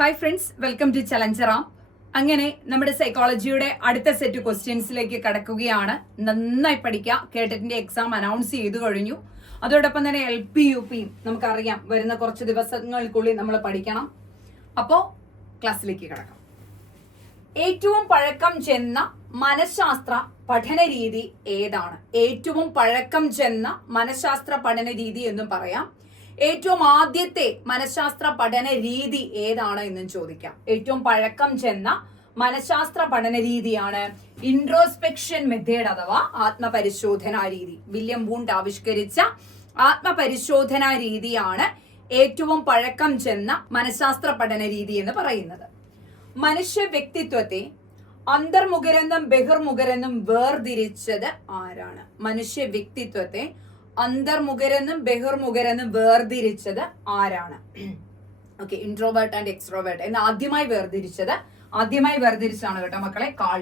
Hi friends welcome to ചലഞ്ചറാം അങ്ങനെ നമ്മുടെ സൈക്കോളജിയുടെ അടുത്ത സെറ്റ് ക്വസ്റ്റ്യൻസിലേക്ക് കടക്കുകയാണ്. നന്നായി പഠിക്കുക. കേട്ടറ്റിന്റെ എക്സാം അനൗൺസ് ചെയ്തു കഴിഞ്ഞു. അതോടൊപ്പം തന്നെ എൽ പി യു പിയും നമുക്കറിയാം. വരുന്ന കുറച്ച് ദിവസങ്ങൾക്കുള്ളിൽ നമ്മൾ പഠിക്കണം. അപ്പോൾ ക്ലാസ്സിലേക്ക് കടക്കാം. ഏറ്റവും പഴക്കം ചെന്ന മനഃശാസ്ത്ര പഠന രീതി ഏതാണ്? ഏറ്റവും പഴക്കം ചെന്ന മനഃശാസ്ത്ര പഠന രീതി എന്നും പറയാം. ഏറ്റവും ആദ്യത്തെ മനഃശാസ്ത്ര പഠന രീതി ഏതാണ് എന്നും ചോദിക്കാം. ഏറ്റവും പഴക്കം ചെന്ന മനഃശാസ്ത്ര പഠന രീതിയാണ് ഇൻട്രോസ്പെക്ഷൻ മെത്തേഡ് അഥവാ ആത്മപരിശോധനാ രീതി. വില്യം ബൂണ്ട് ആവിഷ്കരിച്ച ആത്മപരിശോധനാ രീതിയാണ് ഏറ്റവും പഴക്കം ചെന്ന മനഃശാസ്ത്ര പഠന രീതി എന്ന് പറയുന്നത്. മനുഷ്യ വ്യക്തിത്വത്തെ അന്തർമുഖരെന്നും ബഹിർമുഖരെന്നും വേർതിരിച്ചത് ആരാണ്? മനുഷ്യ വ്യക്തിത്വത്തെ അന്തർമുഖരെന്നും ബഹിർമുഖരെന്നും വേർതിരിച്ചത് ആരാണ്? ഓക്കെ ഇൻട്രോവേർട്ട് ആൻഡ് എക്സ്ട്രോവേർട്ട് എന്ന് ആദ്യമായി വേർതിരിച്ചത് ആദ്യമായി വേർതിരിച്ചാണ് കേട്ടോ മക്കളെ കാൾ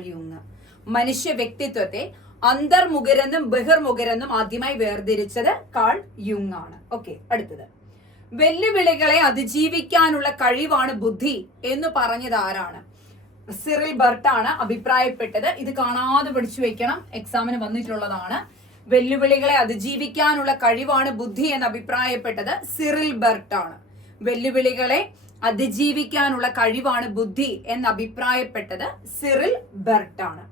മനുഷ്യ വ്യക്തിത്വത്തെ അന്തർമുഖരെന്നും ബഹിർമുഖരെന്നും ആദ്യമായി വേർതിരിച്ചത് കാൾ യുങ് ആണ് ഓക്കെ അടുത്തത്. വെല്ലുവിളികളെ അതിജീവിക്കാനുള്ള കഴിവാണ് ബുദ്ധി എന്ന് പറഞ്ഞത് ആരാണ്? സിറിൽ ബർട്ടാണ് അഭിപ്രായപ്പെട്ടത്. ഇത് കാണാതെ പഠിച്ചു വെക്കണം. എക്സാമിന് വന്നിട്ടുള്ളതാണ്. വെല്ലുവിളികളെ അതിജീവിക്കാനുള്ള കഴിവാണ് ബുദ്ധി എന്ന് അഭിപ്രായപ്പെട്ടത് സിറിൽ ബർട്ടാണ്. വെല്ലുവിളികളെ അതിജീവിക്കാനുള്ള കഴിവാണ് ബുദ്ധി എന്ന് അഭിപ്രായപ്പെട്ടത് സിറിൽ ബർട്ടാണ്.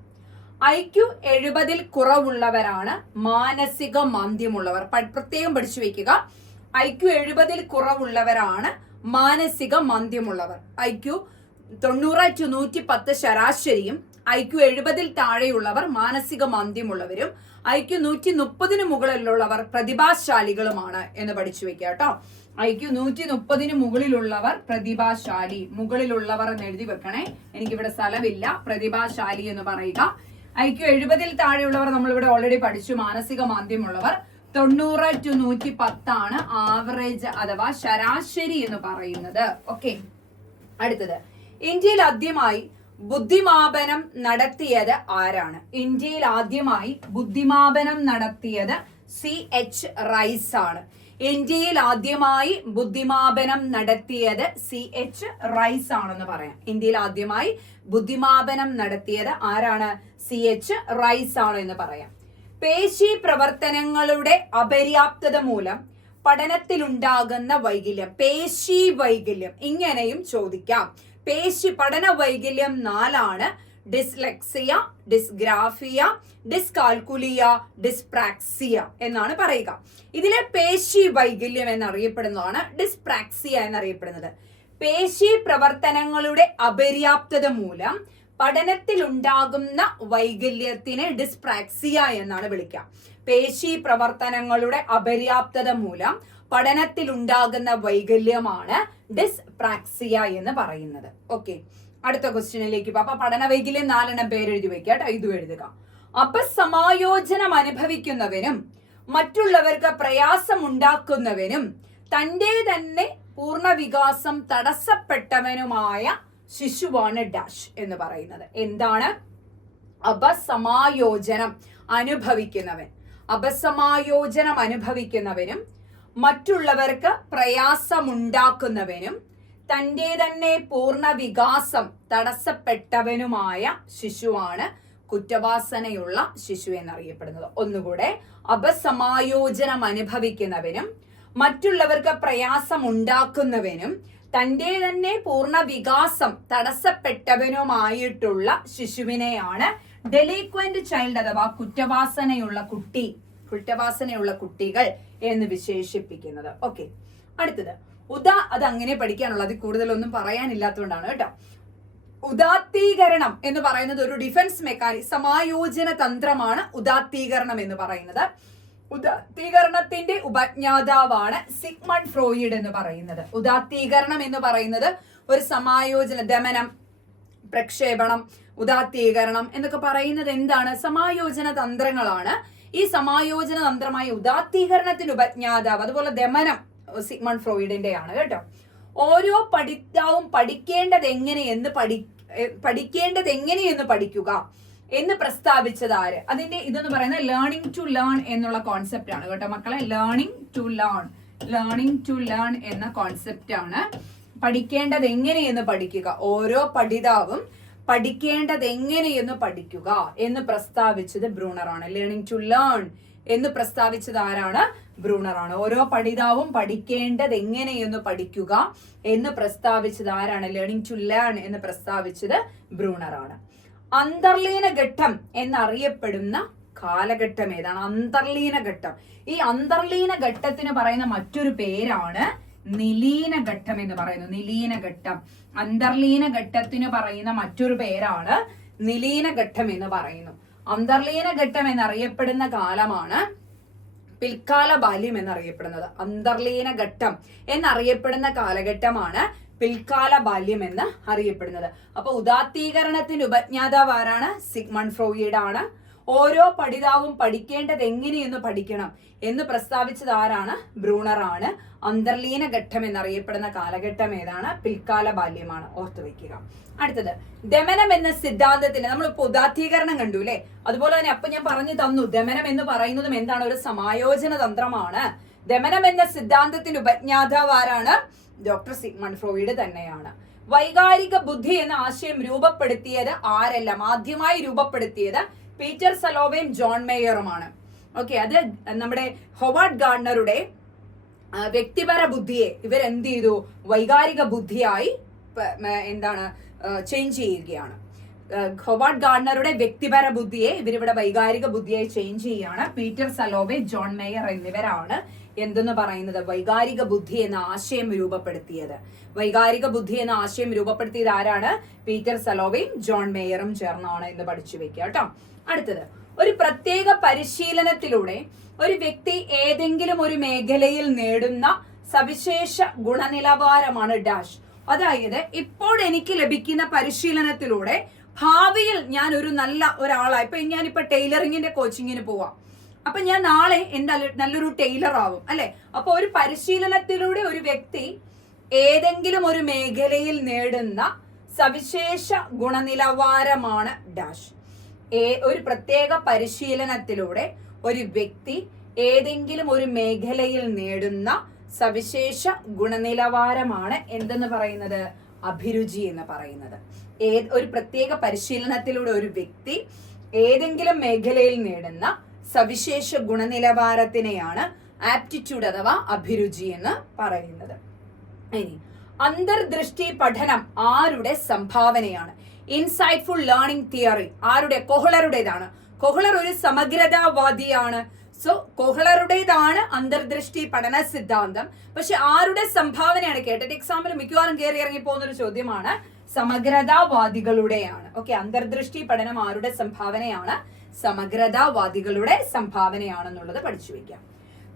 ഐ ക്യു എഴുപതിൽ കുറവുള്ളവരാണ് മാനസിക മാന്ദ്യമുള്ളവർ. പ്രത്യേകം പഠിച്ചു വയ്ക്കുക. ഐ ക്യു എഴുപതിൽ കുറവുള്ളവരാണ് മാനസിക മാന്ദ്യമുള്ളവർ. ഐ ക്യു തൊണ്ണൂറ് ടു നൂറ്റി പത്ത് ശരാശരിയും ഐ ക്യു എഴുപതിൽ താഴെയുള്ളവർ മാനസിക മാന്ദ്യമുള്ളവരും. ഐ ക്യു നൂറ്റി മുപ്പതിന് മുകളിലുള്ളവർ പ്രതിഭാശാലികളുമാണ് എന്ന് പഠിച്ചു വെക്കുക കേട്ടോ. ഐ ക്യു നൂറ്റി മുപ്പതിന് മുകളിലുള്ളവർ പ്രതിഭാശാലി മുകളിലുള്ളവർ എന്ന് എഴുതി വെക്കണേ. എനിക്കിവിടെ സ്ഥലമില്ല. പ്രതിഭാശാലി എന്ന് പറയുക. ഐ ക്യു എഴുപതിൽ താഴെയുള്ളവർ നമ്മളിവിടെ ഓൾറെഡി പഠിച്ചു. മാനസിക മാന്ദ്യമുള്ളവർ. തൊണ്ണൂറ് ടു നൂറ്റി പത്താണ് ആവറേജ് അഥവാ ശരാശരി എന്ന് പറയുന്നത്. ഓക്കെ അടുത്തത്. ഇന്ത്യയിൽ ആദ്യമായി ബുദ്ധിമാപനം നടത്തിയത് ആരാണ്? ഇന്ത്യയിൽ ആദ്യമായി ബുദ്ധിമാപനം നടത്തിയത് സി എച്ച് റൈസ് ആണ്. ഇന്ത്യയിൽ ആദ്യമായി ബുദ്ധിമാപനം നടത്തിയത് സി എച്ച് റൈസ് ആണെന്ന് പറയാം. ഇന്ത്യയിൽ ആദ്യമായി ബുദ്ധിമാപനം നടത്തിയത് ആരാണ്? സി എച്ച് റൈസ് ആണ് എന്ന് പറയാം. പേശി പ്രവർത്തനങ്ങളുടെ അപര്യാപ്തത മൂലം പഠനത്തിലുണ്ടാകുന്ന വൈകല്യം പേശി വൈകല്യം ഇങ്ങനെയും ചോദിക്കാം. പേശി പഠന വൈകല്യം നാലാണ്. ഡിസ്ലെക്സിയ ഡിസ്ഗ്രാഫിയ ഡിസ്കാൽക്കുലിയ ഡിസ്പ്രാക്സിയ എന്നാണ് പറയുക. ഇതിലെ പേശി വൈകല്യം എന്നറിയപ്പെടുന്നതാണ് ഡിസ്പ്രാക്സിയ എന്നറിയപ്പെടുന്നത്. പേശി പ്രവർത്തനങ്ങളുടെ അപര്യാപ്തത മൂലം പഠനത്തിലുണ്ടാകുന്ന വൈകല്യത്തിന് ഡിസ്പ്രാക്സിയ എന്നാണ് വിളിക്കുക. പേശി പ്രവർത്തനങ്ങളുടെ അപര്യാപ്തത മൂലം പഠനത്തിലുണ്ടാകുന്ന വൈകല്യമാണ് ഡിസ്പ്രാക്സിയ എന്ന് പറയുന്നത്. ഓക്കെ അടുത്ത ക്വസ്റ്റ്യനിലേക്ക് അപ്പൊ പഠന വൈകല്യം നാലെണ്ണം പേരെഴുതി വെക്കുക കേട്ടോ. ഇതും എഴുതുക. അപസമായോജനം അനുഭവിക്കുന്നവനും മറ്റുള്ളവർക്ക് പ്രയാസമുണ്ടാക്കുന്നവനും തന്റെ തന്നെ പൂർണ വികാസം തടസ്സപ്പെട്ടവനുമായ ശിശുവാണ് ഡാഷ് എന്ന് പറയുന്നത്. എന്താണ്? അപസമായോജനം അനുഭവിക്കുന്നവൻ. അപസമായോജനം അനുഭവിക്കുന്നവനും മറ്റുള്ളവർക്ക് പ്രയാസമുണ്ടാക്കുന്നവനും തന്റെ തന്നെ പൂർണ വികാസം തടസ്സപ്പെട്ടവനുമായ ശിശുവാണ് കുറ്റവാസനയുള്ള ശിശു എന്നറിയപ്പെടുന്നത്. ഒന്നുകൂടെ അപസമായോജനം അനുഭവിക്കുന്നവനും മറ്റുള്ളവർക്ക് പ്രയാസമുണ്ടാക്കുന്നവനും തന്റെ തന്നെ പൂർണ വികാസം തടസ്സപ്പെട്ടവനുമായിട്ടുള്ള ശിശുവിനെയാണ് ഡെലിക്വന്റ് ചൈൽഡ് അഥവാ കുറ്റവാസനയുള്ള കുട്ടി കുറ്റവാസനയുള്ള കുട്ടികൾ എന്ന് വിശേഷിപ്പിക്കുന്നത്. ഓക്കെ അടുത്തത്. ഉദാ അത് അങ്ങനെ പഠിക്കാനുള്ളത് കൂടുതലൊന്നും പറയാനില്ലാത്തതുകൊണ്ടാണ് കേട്ടോ. ഉദാത്തീകരണം എന്ന് പറയുന്നത് ഒരു ഡിഫൻസ് മെക്കാനി സമായോജന തന്ത്രമാണ് ഉദാത്തീകരണം എന്ന് പറയുന്നത്. ഉദാത്തീകരണത്തിന്റെ ഉപജ്ഞാതാവാണ് സിഗ്മൺ ഫ്രോയിഡ് എന്ന് പറയുന്നത്. ഉദാത്തീകരണം എന്ന് പറയുന്നത് ഒരു സമായോജന ദമനം പ്രക്ഷേപണം ഉദാത്തീകരണം എന്നൊക്കെ പറയുന്നത് എന്താണ്? സമായോജന തന്ത്രങ്ങളാണ്. ഈ സമായോജന തന്ത്രമായ ഉദാത്തീകരണത്തിന് ഉപജ്ഞാതാവ് അതുപോലെ ദമനം സിഗ്മൺ ഫ്രോയിഡിന്റെ ആണ് കേട്ടോ. ഓരോ പഠിതാവും പഠിക്കേണ്ടത് എങ്ങനെയെന്ന് പഠി പഠിക്കേണ്ടത് എങ്ങനെയെന്ന് പഠിക്കുക എന്ന് പ്രസ്താവിച്ചത് ആര്? അതിന്റെ ഇതെന്ന് പറയുന്നത് ലേണിംഗ് ടു ലേൺ എന്നുള്ള കോൺസെപ്റ്റ് ആണ് കേട്ടോ മക്കളെ. Learning to learn learning to learn എന്ന കോൺസെപ്റ്റ് ആണ്. പഠിക്കേണ്ടത് എങ്ങനെയെന്ന് പഠിക്കുക? ഓരോ പഠിതാവും പഠിക്കേണ്ടത് എങ്ങനെയെന്ന് പഠിക്കുക എന്ന് പ്രസ്താവിച്ചത് ബ്രൂണറാണ്. ലേണിംഗ് ടു ലേൺ എന്ന് പ്രസ്താവിച്ചത് ആരാണ്? ബ്രൂണറാണ്. ഓരോ പഠിതാവും പഠിക്കേണ്ടത് എങ്ങനെയെന്ന് പഠിക്കുക എന്ന് പ്രസ്താവിച്ചത് ആരാണ്? ലേണിംഗ് ടു ലേൺ എന്ന് പ്രസ്താവിച്ചത് ബ്രൂണറാണ്. അന്തർലീന ഘട്ടം എന്നറിയപ്പെടുന്ന കാലഘട്ടം ഏതാണ്? അന്തർലീന ഘട്ടം. ഈ അന്തർലീന ഘട്ടത്തിന് പറയുന്ന മറ്റൊരു പേരാണ് നിലീന ഘട്ടം എന്ന് പറയുന്നു. നിലീന ഘട്ടം അന്തർലീന ഘട്ടത്തിന് പറയുന്ന മറ്റൊരു പേരാണ് നിലീന ഘട്ടം എന്ന് പറയുന്നു. അന്തർലീന ഘട്ടം എന്നറിയപ്പെടുന്ന കാലമാണ് പിൽക്കാല ബാല്യം എന്നറിയപ്പെടുന്നത്. അന്തർലീന ഘട്ടം എന്നറിയപ്പെടുന്ന കാലഘട്ടമാണ് പിൽക്കാല ബാല്യം എന്ന് അറിയപ്പെടുന്നത്. അപ്പൊ ഉദാത്തീകരണത്തിന്റെ ഉപജ്ഞാതാവ് ആരാണ്? സിഗ്മൺ ഫ്രോയിഡ് ആണ് ഓരോ പഠിതാവും പഠിക്കേണ്ടത് എങ്ങനെയെന്ന് പഠിക്കണം എന്ന് പ്രസ്താവിച്ചത് ആരാണ്? ബ്രൂണറാണ് അന്തർലീന ഘട്ടം എന്നറിയപ്പെടുന്ന കാലഘട്ടം ഏതാണ്? പിൽക്കാല ബാല്യമാണ്. ഓർത്തു വെക്കുക അടുത്തത് ദമനം എന്ന സിദ്ധാന്തത്തിന് നമ്മളിപ്പോ ഉദാത്തീകരണം കണ്ടു അല്ലെ? അതുപോലെ തന്നെ അപ്പൊ ഞാൻ പറഞ്ഞു തന്നു ദമനം എന്ന് പറയുന്നതും എന്താണ്? ഒരു സമായോജന തന്ത്രമാണ്. ദമനം എന്ന സിദ്ധാന്തത്തിന്റെ ഉപജ്ഞാതാവ് ആരാണ്? ഡോക്ടർ സിഗ്മൺ ഫ്രോയിഡ് തന്നെയാണ്. വൈകാരിക ബുദ്ധി എന്ന ആശയം രൂപപ്പെടുത്തിയത് ആരെല്ലാം? ആദ്യമായി രൂപപ്പെടുത്തിയത് പീറ്റർ സലോവയും ജോൺ മേയറുമാണ്. ഓക്കെ അത് നമ്മുടെ ഹൊവാർഡ് ഗാർഡ്നറുടെ വ്യക്തിപര ബുദ്ധിയെ ഇവർ എന്ത് ചെയ്തു? വൈകാരിക ബുദ്ധിയായി എന്താണ് ചേഞ്ച് ചെയ്യുകയാണ്. ഹൊവാർഡ് ഗാർഡനറുടെ വ്യക്തിപര ബുദ്ധിയെ ഇവരിവിടെ വൈകാരിക ബുദ്ധിയായി ചേഞ്ച് ചെയ്യുകയാണ്. പീറ്റർ സലോവെ ജോൺ മേയർ എന്നിവരാണ് എന്തെന്ന് പറയുന്നത്? വൈകാരിക ബുദ്ധി എന്ന ആശയം രൂപപ്പെടുത്തിയത്. വൈകാരിക ബുദ്ധി എന്ന ആശയം രൂപപ്പെടുത്തിയത് ആരാണ്? പീറ്റർ സലോവയും ജോൺ മേയറും ചേർന്നാണ് എന്ന് പഠിച്ചു വെക്കുക കേട്ടോ. അടുത്തത്. ഒരു പ്രത്യേക പരിശീലനത്തിലൂടെ ഒരു വ്യക്തി ഏതെങ്കിലും ഒരു മേഖലയിൽ നേടുന്ന സവിശേഷ ഗുണനിലവാരമാണ് ഡാഷ്. അതായത് ഇപ്പോൾ എനിക്ക് ലഭിക്കുന്ന പരിശീലനത്തിലൂടെ ഭാവിയിൽ ഞാൻ ഒരു നല്ല ഒരാളായി ഇപ്പൊ ഞാനിപ്പോ ടൈലറിങ്ങിന്റെ കോച്ചിങ്ങിന് പോവാം. അപ്പൊ ഞാൻ നാളെ എന്താ നല്ലൊരു ടൈലർ ആവും അല്ലെ? അപ്പൊ ഒരു പരിശീലനത്തിലൂടെ ഒരു വ്യക്തി ഏതെങ്കിലും ഒരു മേഖലയിൽ നേടുന്ന സവിശേഷ ഗുണനിലവാരമാണ് ഡാഷ്. ഒരു പ്രത്യേക പരിശീലനത്തിലൂടെ ഒരു വ്യക്തി ഏതെങ്കിലും ഒരു മേഖലയിൽ നേടുന്ന സവിശേഷ ഗുണനിലവാരമാണ് എന്തെന്ന് പറയുന്നത്? അഭിരുചി എന്ന് പറയുന്നത്. ഏ ഒരു പ്രത്യേക പരിശീലനത്തിലൂടെ ഒരു വ്യക്തി ഏതെങ്കിലും മേഖലയിൽ നേടുന്ന സവിശേഷ ഗുണനിലവാരത്തിനെയാണ് ആപ്റ്റിറ്റ്യൂഡ് അഥവാ അഭിരുചി എന്ന് പറയുന്നത്. ഇനി അന്തർദൃഷ്ടി പഠനം ആരുടെ സംഭാവനയാണ്? ഇൻസൈറ്റ്ഫുൾ ലേണിംഗ് തിയറി ആരുടെ? കൊഹ്ലറുടേതാണ്. കൊഹ്ലർ ഒരു സമഗ്രതാവാദിയാണ്. സോ കൊഹ്ലറുടേതാണ് അന്തർദൃഷ്ടി പഠന സിദ്ധാന്തം. പക്ഷെ ആരുടെ സംഭാവനയാണ്? കേട്ടിട്ട് എക്സാമ്പിൾ മിക്കവാറും കയറി ഇറങ്ങി പോകുന്ന ഒരു ചോദ്യമാണ് സമഗ്രതാവാദികളുടെയാണ്. ഓക്കെ അന്തർദൃഷ്ടി പഠനം ആരുടെ സംഭാവനയാണ്? സമഗ്രതാവാദികളുടെ സംഭാവനയാണെന്നുള്ളത് പഠിച്ചു വെക്കാം.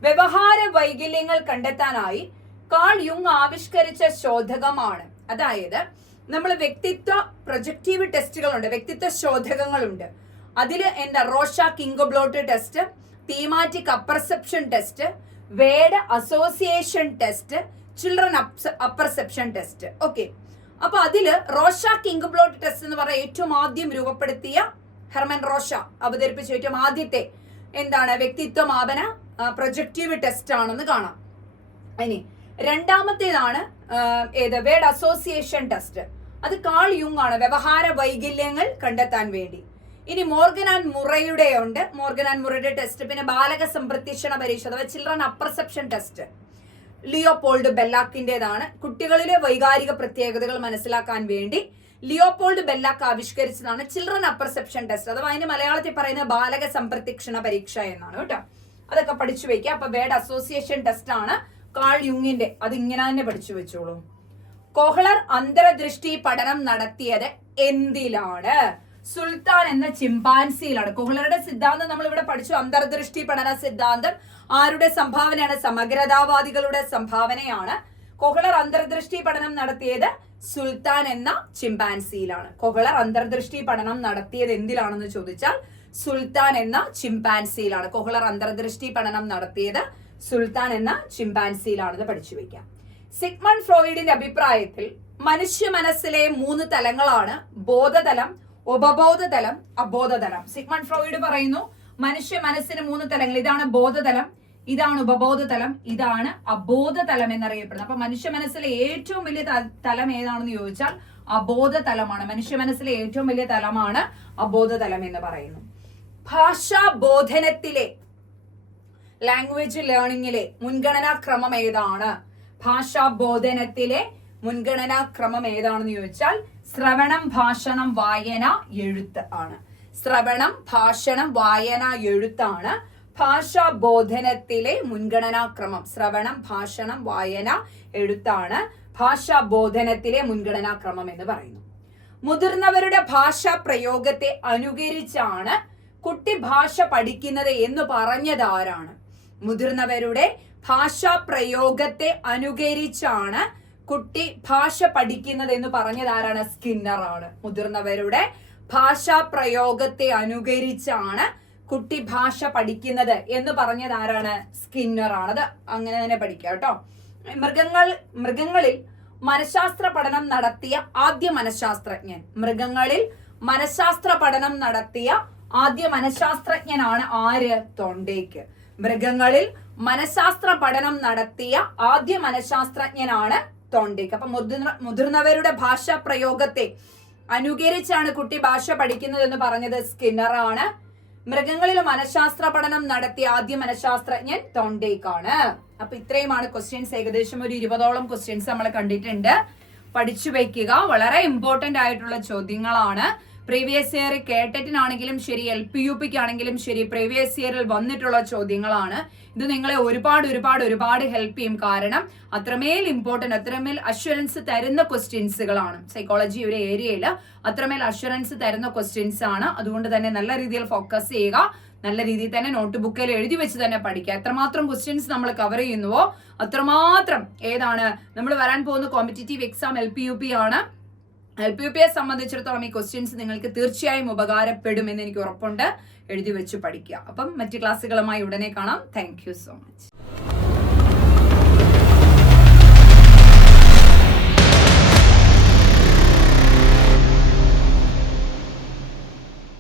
വ്യവഹാര വൈകല്യങ്ങൾ കണ്ടെത്താനായി കാൾ യുങ് ആവിഷ്കരിച്ച ശോധകമാണ്. അതായത് നമ്മൾ വ്യക്തിത്വ പ്രൊജക്റ്റീവ് ടെസ്റ്റുകളുണ്ട് വ്യക്തിത്വ ശോധകങ്ങളുണ്ട്. അതിൽ എന്താ? Rorschach inkblot test thematic apperception test word association test children apperception test. Okay. അപ്പൊ അതിൽ റോഷ കിങ്ബ്ലോട്ട് ടെസ്റ്റ് എന്ന് പറയുന്ന ഏറ്റവും ആദ്യം രൂപപ്പെടുത്തിയ ഹെർമൻ റോഷ അവതരിപ്പിച്ച ഏറ്റവും ആദ്യത്തെ എന്താണ്? വ്യക്തിത്വ മാപന പ്രൊജക്റ്റീവ് ടെസ്റ്റ് ആണെന്ന് കാണാം. ഇനി രണ്ടാമത്തേതാണ് ഏത്? Word association test. അത് കാൾ യുങ് ആണ്. വ്യവഹാര വൈകല്യങ്ങൾ കണ്ടെത്താൻ വേണ്ടി. ഇനി മോർഗൻ ആൻഡ് മുറയുടെ ഉണ്ട്. മോർഗൻ ആൻഡ് മുറയുടെ ടെസ്റ്റ് പിന്നെ ബാലക സംപ്രത്യക്ഷണ പരീക്ഷ അഥവാ ചിൽഡ്രൻ അപ്പർസെപ്ഷൻ ടെസ്റ്റ് ലിയോപോൾഡ് ബെല്ലാക്കിന്റേതാണ്. കുട്ടികളിലെ വൈകാരിക പ്രത്യേകതകൾ മനസ്സിലാക്കാൻ വേണ്ടി ലിയോപോൾഡ് ബെല്ലാക്ക് ആവിഷ്കരിച്ചതാണ് ചിൽഡ്രൻ അപ്പർസെപ്ഷൻ ടെസ്റ്റ് അഥവാ അതിന് മലയാളത്തിൽ പറയുന്ന ബാലക സംപ്രത്യക്ഷണ പരീക്ഷ എന്നാണ് കേട്ടോ. അതൊക്കെ പഠിച്ചു വെക്കുക. അപ്പൊ വേഡ് അസോസിയേഷൻ ടെസ്റ്റ് ആണ് കാൾ യുങ്ങിന്റെ അത് ഇങ്ങനെ തന്നെ പഠിച്ചു വെച്ചോളൂ. കൊഹ്ലർ അന്തരദൃഷ്ടി പഠനം നടത്തിയത് എന്തിലാണ്? സുൽത്താൻ എന്ന ചിമ്പാൻസിയിലാണ്. കൊഹ്ലറുടെ സിദ്ധാന്തം നമ്മൾ ഇവിടെ പഠിച്ചു. അന്തർദൃഷ്ടി പഠന സിദ്ധാന്തം ആരുടെ സംഭാവനയാണ്? സമഗ്രതാവാദികളുടെ സംഭാവനയാണ്. കൊഹ്ലർ അന്തർദൃഷ്ടി പഠനം നടത്തിയത് സുൽത്താൻ എന്ന ചിമ്പാൻസിയിലാണ്. കൊഹ്ലർ അന്തർദൃഷ്ടി പഠനം നടത്തിയത് എന്തിലാണെന്ന് ചോദിച്ചാൽ സുൽത്താൻ എന്ന ചിമ്പാൻസിയിലാണ്. കൊഹ്ലർ അന്തർദൃഷ്ടി പഠനം നടത്തിയത് സുൽത്താൻ എന്ന ചിമ്പാൻസിയിലാണെന്ന് പഠിച്ചു വെക്കാം. സിഗ്മൺ ഫ്രോയിഡിന്റെ അഭിപ്രായത്തിൽ മനുഷ്യ മനസ്സിലെ മൂന്ന് തലങ്ങളാണ് ബോധതലം ഉപബോധതലം അബോധതലം. സിഗ്മൺ ഫ്രോയിഡ് പറയുന്നു മനുഷ്യ മനസ്സിന് മൂന്ന് തലങ്ങൾ. ഇതാണ് ബോധതലം ഇതാണ് ഉപബോധതലം ഇതാണ് അബോധതലം എന്നറിയപ്പെടുന്നത്. അപ്പൊ മനുഷ്യ മനസ്സിലെ ഏറ്റവും വലിയ തലം ഏതാണെന്ന് ചോദിച്ചാൽ അബോധതലമാണ്. മനുഷ്യ മനസ്സിലെ ഏറ്റവും വലിയ തലമാണ് അബോധതലം എന്ന് പറയുന്നു. ഭാഷാ ബോധനത്തിലെ ലാംഗ്വേജ് ലേണിംഗിലെ മുൻഗണനാ ക്രമം ഏതാണ്? ഭാഷാ ബോധനത്തിലെ മുൻഗണനാ ക്രമം ഏതാണെന്ന് ചോദിച്ചാൽ ശ്രവണം ഭാഷണം വായന എഴുത്ത് ആണ്. ശ്രവണം ഭാഷണം വായന എഴുത്താണ് ഭാഷാ ബോധനത്തിലെ മുൻഗണനാ ക്രമം. ശ്രവണം ഭാഷണം വായന എഴുത്താണ് ഭാഷാ ബോധനത്തിലെ മുൻഗണനാ ക്രമം എന്ന് പറയുന്നു. മുതിർന്നവരുടെ ഭാഷാ പ്രയോഗത്തെ അനുകരിച്ചാണ് കുട്ടി ഭാഷ പഠിക്കുന്നത് എന്ന് പറഞ്ഞതാരാണ് മുതിർന്നവരുടെ ഭാഷാ പ്രയോഗത്തെ അനുകരിച്ചാണ് കുട്ടി ഭാഷ പഠിക്കുന്നത് എന്ന് പറഞ്ഞത് ആരാണ്? സ്കിന്നർ ആണ്. മുതിർന്നവരുടെ ഭാഷാ പ്രയോഗത്തെ അനുകരിച്ചാണ് കുട്ടി ഭാഷ പഠിക്കുന്നത് എന്ന് പറഞ്ഞത് ആരാണ്? സ്കിന്നർ ആണ്. അത് അങ്ങനെ തന്നെ പഠിക്കുക കേട്ടോ. മൃഗങ്ങൾ മൃഗങ്ങളിൽ മനഃശാസ്ത്ര പഠനം നടത്തിയ ആദ്യ മനഃശാസ്ത്രജ്ഞൻ. മൃഗങ്ങളിൽ മനഃശാസ്ത്ര പഠനം നടത്തിയ ആദ്യ മനഃശാസ്ത്രജ്ഞനാണ് ആര്? തൊണ്ടേക്ക്. മൃഗങ്ങളിൽ മനഃശാസ്ത്ര പഠനം നടത്തിയ ആദ്യ മനഃശാസ്ത്രജ്ഞനാണ് തോണ്ടേക്ക്. അപ്പൊ മുതിർന്ന മുതിർന്നവരുടെ ഭാഷാ പ്രയോഗത്തെ അനുകരിച്ചാണ് കുട്ടി ഭാഷ പഠിക്കുന്നതെന്ന് പറഞ്ഞത് സ്കിന്നറാണ്. മൃഗങ്ങളിൽ മനഃശാസ്ത്ര പഠനം നടത്തിയ ആദ്യ മനഃശാസ്ത്രജ്ഞൻ തോണ്ടേക്കാണ്. അപ്പൊ ഇത്രയുമാണ് ക്വസ്റ്റ്യൻസ് ഏകദേശം ഒരു ഇരുപതോളം ക്വസ്റ്റ്യൻസ് നമ്മൾ കണ്ടിട്ടുണ്ട്. പഠിച്ചു വെക്കുക. വളരെ ഇമ്പോർട്ടന്റ് ആയിട്ടുള്ള ചോദ്യങ്ങളാണ്. പ്രീവിയസ് ഇയർ കേട്ടറ്റിനാണെങ്കിലും ശരി എൽ പി യു പിക്ക് ആണെങ്കിലും ശരി പ്രീവിയസ് ഇയറിൽ വന്നിട്ടുള്ള ചോദ്യങ്ങളാണ്. ഇത് നിങ്ങളെ ഒരുപാട് ഒരുപാട് ഒരുപാട് ഹെൽപ്പ് ചെയ്യും. കാരണം അത്രമേൽ ഇമ്പോർട്ടന്റ് അത്രമേൽ അഷ്വറൻസ് തരുന്ന ക്വസ്റ്റ്യൻസുകളാണ് സൈക്കോളജി ഒരു ഏരിയയിൽ അത്രമേൽ അഷ്വറൻസ് തരുന്ന ക്വസ്റ്റ്യൻസ് ആണ്. അതുകൊണ്ട് തന്നെ നല്ല രീതിയിൽ ഫോക്കസ് ചെയ്യുക. നല്ല രീതിയിൽ തന്നെ നോട്ട് ബുക്കിൽ എഴുതി വെച്ച് തന്നെ പഠിക്കുക. എത്രമാത്രം ക്വസ്റ്റ്യൻസ് നമ്മൾ കവർ ചെയ്യുന്നുവോ അത്രമാത്രം ഏതാണ് നമ്മൾ വരാൻ പോകുന്ന competitive exam L P U P ആണ്. L P U P S സംബന്ധിച്ചിടത്തോളം ഈ ക്വസ്റ്റ്യൻസ് നിങ്ങൾക്ക് തീർച്ചയായും ഉപകാരപ്പെടുമെന്ന് എനിക്ക് ഉറപ്പുണ്ട്. എഴുതി വെച്ച് പഠിക്കുക. അപ്പം മറ്റു ക്ലാസ്സുകളുമായി ഉടനെ കാണാം. Thank so much